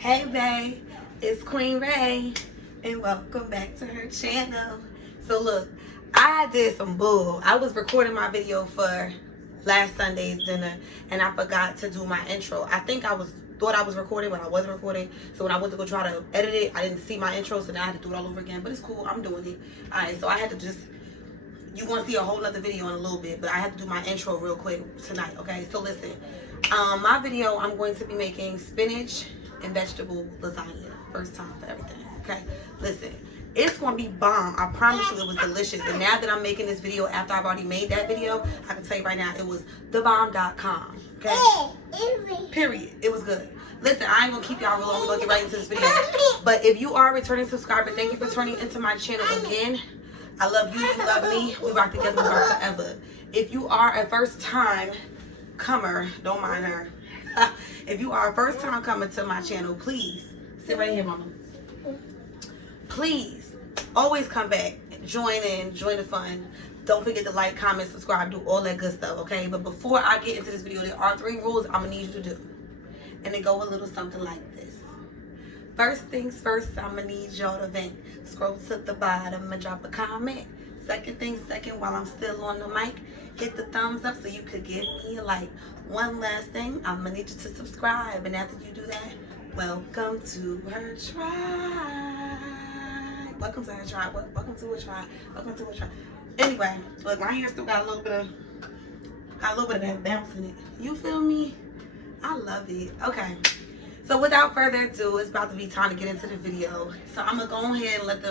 Hey babe, it's Queen Ray and welcome back to her channel. So look, I did some bull. I was recording my video for last Sunday's dinner and I forgot to do my intro. I think thought I was recording but I wasn't recording. So when I went to go try to edit it, I didn't see my intro, so now I had to do it all over again. But it's cool, I'm doing it. Alright, so I had to just, you want to see a whole nother video in a little bit, but I have to do my intro real quick tonight, okay? So listen, my video, I'm going to be making spinach and vegetable lasagna. First time for everything, okay? Listen, it's gonna be bomb. I promise you it was delicious. And now that I'm making this video after I've already made that video, I can tell you right now it was thebomb.com, okay? Period. It was good. Listen, I ain't gonna keep y'all real long. We're gonna get right into this video. But if you are a returning subscriber, thank you for turning into my channel again. I love you, you love me. We rock together, we rock forever. If you are a first time comer, don't mind her. If you are a first time comer to my channel, please sit right here, mama. Please always come back, join in, join the fun. Don't forget to like, comment, subscribe, do all that good stuff, okay? But before I get into this video, there are 3 rules I'm gonna need you to do, and they go a little something like this. First things first, I'm gonna need y'all to vent. Scroll to the bottom and drop a comment. Second things second, while I'm still on the mic, hit the thumbs up so you could give me a like. One last thing, I'm gonna need you to subscribe, and after you do that, welcome to her tribe. Welcome to her tribe. Welcome to her tribe. Welcome to her tribe. Anyway, look, my hair still got a little bit of that bounce in it. You feel me? I love it. Okay. So without further ado, it's about to be time to get into the video. So I'm gonna go ahead and let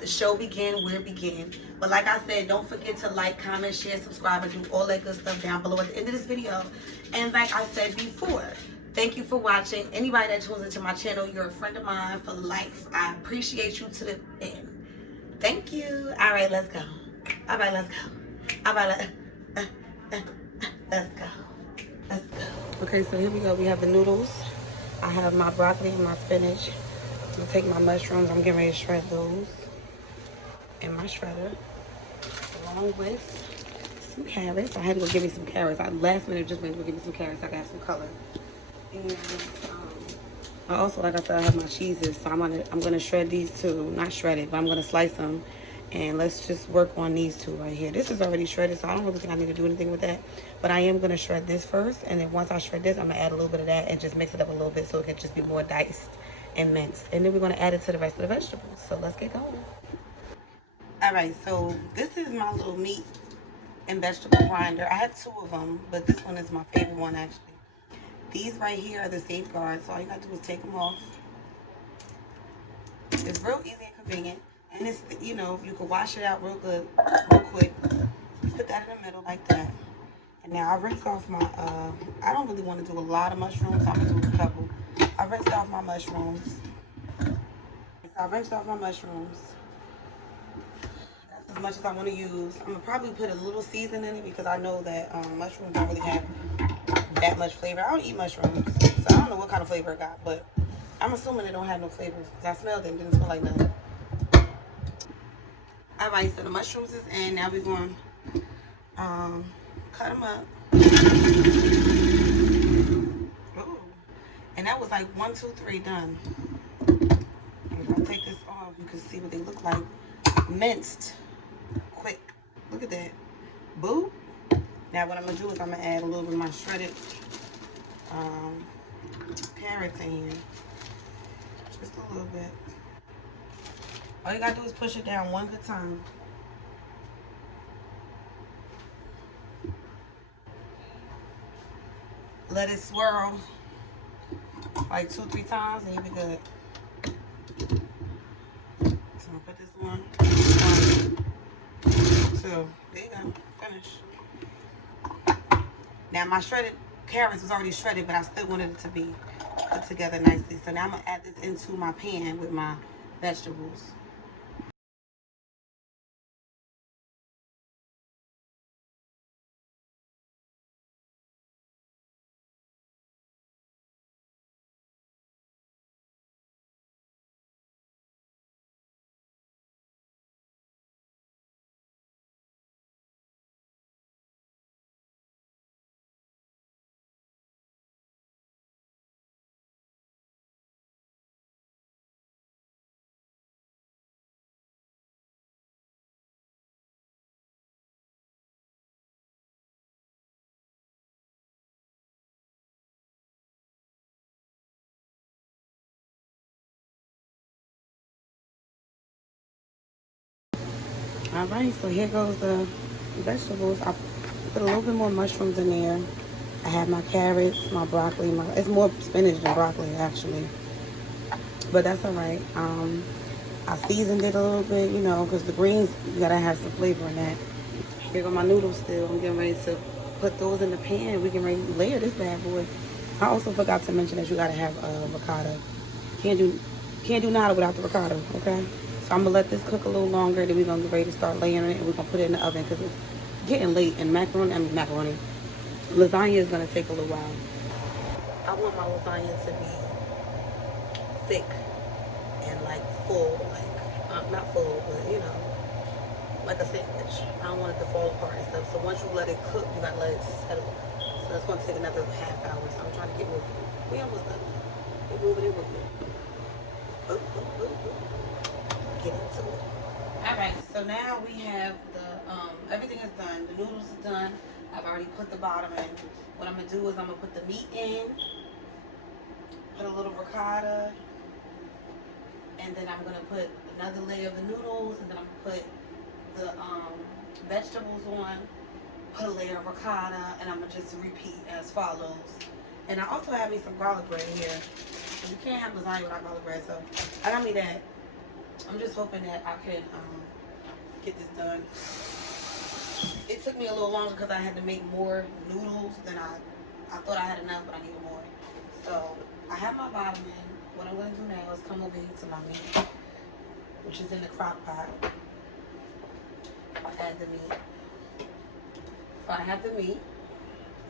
the show begin where it began. But like I said, don't forget to like, comment, share, subscribe, and do all that good stuff down below at the end of this video. And like I said before, thank you for watching. Anybody that tunes into my channel, you're a friend of mine for life. I appreciate you to the end. Thank you. All right, let's go. All right, let's go. All right, let's go. Let's go. Okay, so here we go. We have the noodles. I have my broccoli and my spinach. I'm gonna take my mushrooms. I'm getting ready to shred those in my shredder, along with some carrots. I had to go get me some carrots. I last minute just went to go get me some carrots. I got some color. And I also, like I said, I have my cheeses, so I'm gonna shred these too. Not shred it, but I'm gonna slice them. And let's just work on these 2 right here. This is already shredded, so I don't really think I need to do anything with that. But I am going to shred this first. And then once I shred this, I'm going to add a little bit of that and just mix it up a little bit so it can just be more diced and minced. And then we're going to add it to the rest of the vegetables. So let's get going. All right, so this is my little meat and vegetable grinder. I have 2 of them, but this one is my favorite one, actually. These right here are the safeguards. So all you got to do is take them off. It's real easy and convenient. And it's, you know, you can wash it out real good, real quick. Put that in the middle like that. And now I rinsed off my, I don't really want to do a lot of mushrooms. I'm going to do a couple. I rinsed off my mushrooms. So I rinsed off my mushrooms. That's as much as I want to use. I'm going to probably put a little seasoning in it because I know that mushrooms don't really have that much flavor. I don't eat mushrooms, so I don't know what kind of flavor it got. But I'm assuming it don't have no flavor because I smelled it and it didn't smell like nothing. Alright, so the mushrooms is in. Now we're going to cut them up. Ooh. And that was like 1, 2, 3 done. And if I take this off, you can see what they look like. Minced. Quick. Look at that. Boo. Now what I'm going to do is I'm going to add a little bit of my shredded carrots in here. Just a little bit. All you gotta do is push it down one good time. Let it swirl like 2, 3 times and you'll be good. So I'm gonna put this on. 2. There you go. Finish. Now my shredded carrots was already shredded, but I still wanted it to be put together nicely. So now I'm gonna add this into my pan with my vegetables. All right, so here goes the vegetables. I put a little bit more mushrooms in there. I have my carrots, my broccoli. It's more spinach than broccoli, actually. But that's all right. I seasoned it a little bit, you know, because the greens, you gotta have some flavor in that. Here go my noodles still. I'm getting ready to put those in the pan. We can ready to layer this bad boy. I also forgot to mention that you gotta have ricotta. Can't do nada without the ricotta, okay? So I'm gonna let this cook a little longer. Then we're gonna get ready to start layering it, and we're gonna put it in the oven because it's getting late. And macaroni, lasagna is gonna take a little while. I want my lasagna to be thick and like full, like not full, but you know, like a sandwich. I don't want it to fall apart and stuff. So once you let it cook, you gotta let it settle. So it's gonna take another half hour. So I'm trying to get moving. We almost done. We're moving. Get into it. All right. So now we have the everything is done. The noodles is done. I've already put the bottom in. What I'm gonna do is I'm gonna put the meat in, put a little ricotta, and then I'm gonna put another layer of the noodles, and then I'm gonna put the vegetables on, put a layer of ricotta, and I'm gonna just repeat as follows. And I also have me some garlic bread here. You can't have lasagna without garlic bread, so I got me that. I'm just hoping that I can get this done. It took me a little longer because I had to make more noodles than I thought I had enough, but I needed more. So I have my bottom in. What I'm going to do now is come over here to my meat, which is in the crock pot. I'll add the meat. So I have the meat.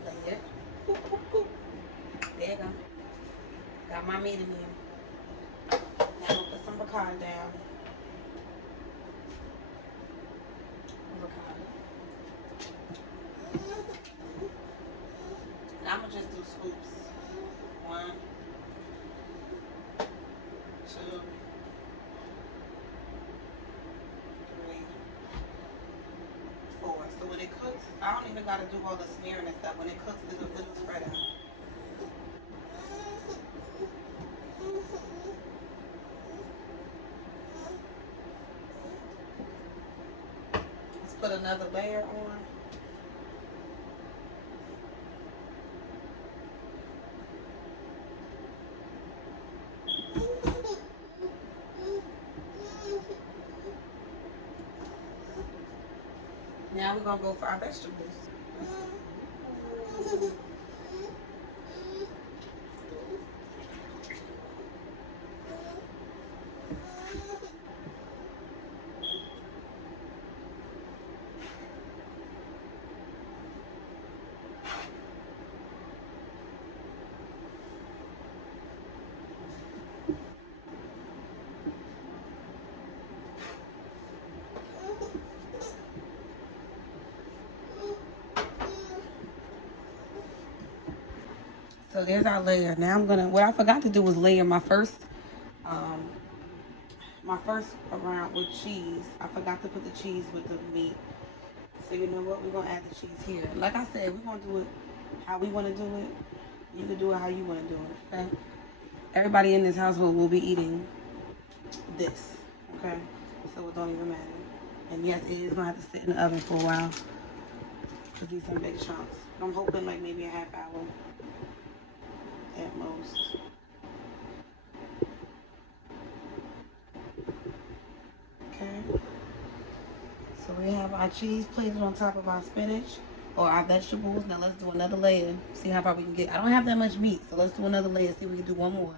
Lay it. Boop, boop, boop. There you go. Got my meat in here. Now I'm going to put some ricotta down. Ricotta. And I'm going to just do scoops. 1, 2, 3, 4. So when it cooks, I don't even got to do all the smearing and stuff. When it cooks, it'll spread out. Let's put another layer on. Now we're going to go for our vegetables. So there's our layer. Now I'm gonna, what I forgot to do was layer my first round with cheese. I forgot to put the cheese with the meat. So you know what, we're gonna add the cheese here. Like I said, we're gonna do it how we wanna do it. You can do it how you wanna do it, okay? Everybody in this household will be eating this, okay? So it don't even matter. And yes, it is gonna have to sit in the oven for a while. Cause these some big chunks. I'm hoping like maybe a half hour at most. Okay. So we have our cheese plated on top of our spinach. or our vegetables. Now let's do another layer. See how far we can get. I don't have that much meat, so let's do another layer. See if we can do one more.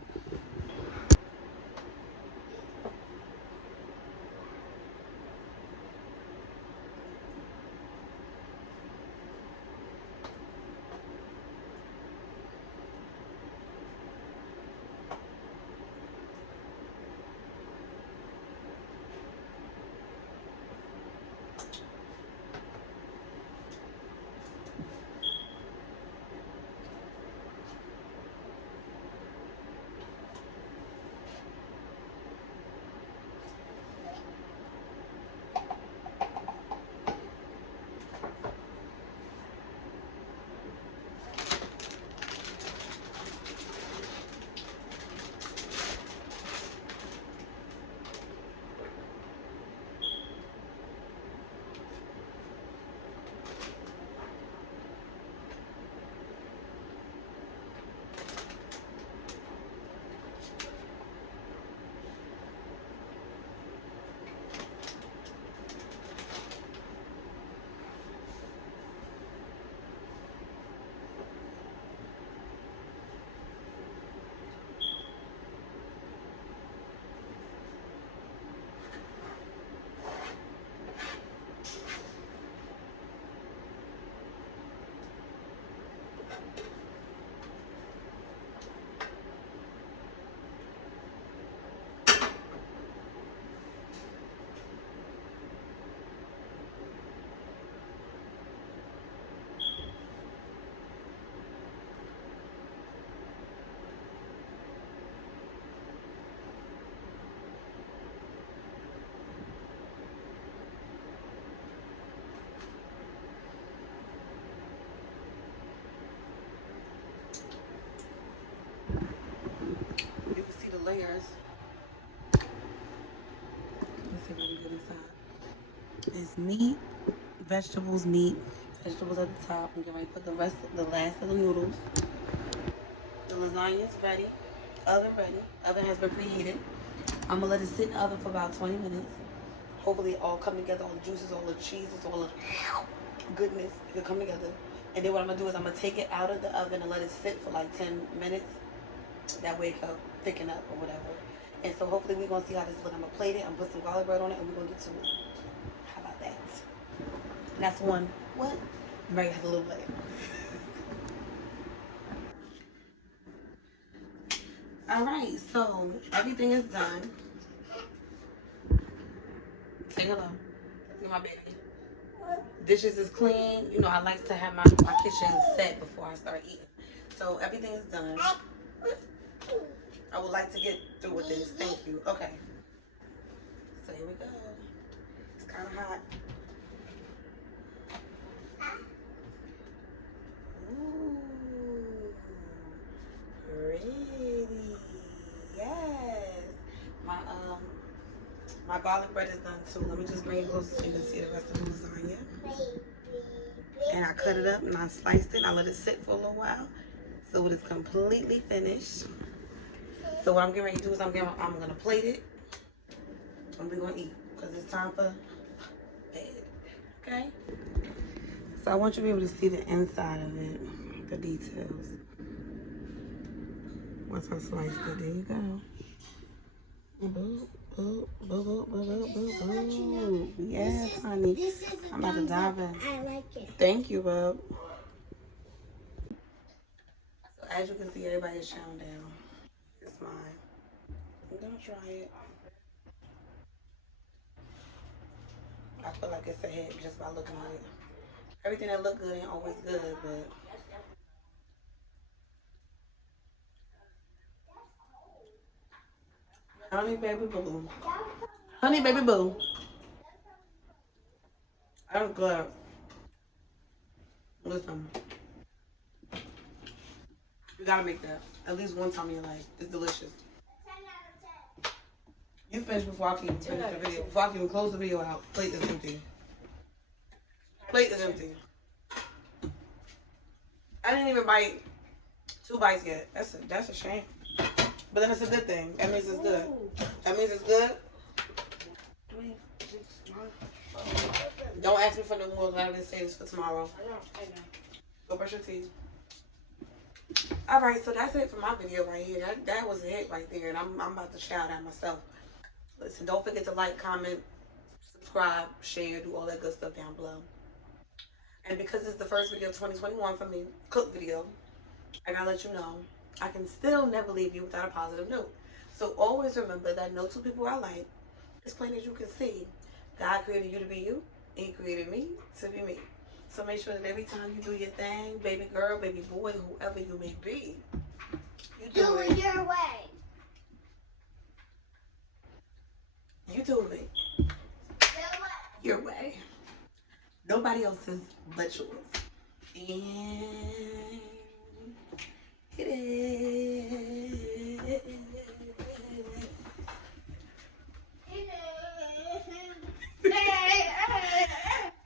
You can see the layers. Let's see if we can get inside. It's meat, vegetables, meat, vegetables at the top. I'm going to put the last of the noodles. The lasagna is ready. Oven ready. Oven has been preheated. I'm gonna let it sit in the oven for about 20 minutes. Hopefully it all come together, all the juices, all the cheeses, all the goodness, it can come together. And then what I'm gonna do is I'm gonna take it out of the oven and let it sit for like 10 minutes. That way it can thicken up or whatever. And so hopefully we're gonna see how this looks. I'm gonna plate it, I'm gonna put some garlic bread on it, and we're gonna get to it. How about that? And that's one. What? Mary has a little layer. Alright, so everything is done. Say hello. Look at my baby. Dishes is clean. You know, I like to have my kitchen set before I start eating. So everything is done. I would like to get through with this. Thank you. Okay. So here we go. It's kind of hot. Ooh. Pretty. Yes. My garlic bread is done too. Let me just bring it closer so you can see the rest of the lasagna. And I cut it up and I sliced it and I let it sit for a little while. So it is completely finished. So what I'm getting ready to do is I'm gonna plate it and we're gonna eat because it's time for bed. Okay? So I want you to be able to see the inside of it, the details. Once I sliced it, there you go. Boop, boop, boop, boop, boop, boop, boop. Yes, honey. I'm about to dive in. I like it. Thank you, bub. So as you can see, everybody is chowing down. It's mine. I'm gonna try it. I feel like it's a hit just by looking at it. Everything that look good ain't always good, but honey baby boo. Honey baby boo. I'm glad. Listen. You gotta make that at least one time in your life. It's delicious. You finish before I can even finish the video. Before I can even close the video out. Plate is empty. Plate is empty. I didn't even bite 2 bites yet. That's a shame. But then it's a good thing. That means it's good. That means it's good. 3, 6, 9. Don't ask me for no more. I didn't say this for tomorrow. I know. Go brush your teeth. Alright, so that's it for my video right here. That was a hit right there. And I'm about to shout out myself. Listen, don't forget to like, comment, subscribe, share, do all that good stuff down below. And because it's the first video of 2021 for me, cook video, I gotta let you know, I can still never leave you without a positive note. So always remember that no two people are alike. As plain as you can see, God created you to be you, and He created me to be me. So make sure that every time you do your thing, baby girl, baby boy, whoever you may be, you do it your way. You do it your way. Nobody else's but yours. And it is.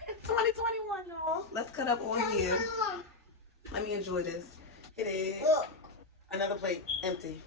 It's 2021, y'all. Let's cut up on here. Let me enjoy this. It is. Another plate, empty.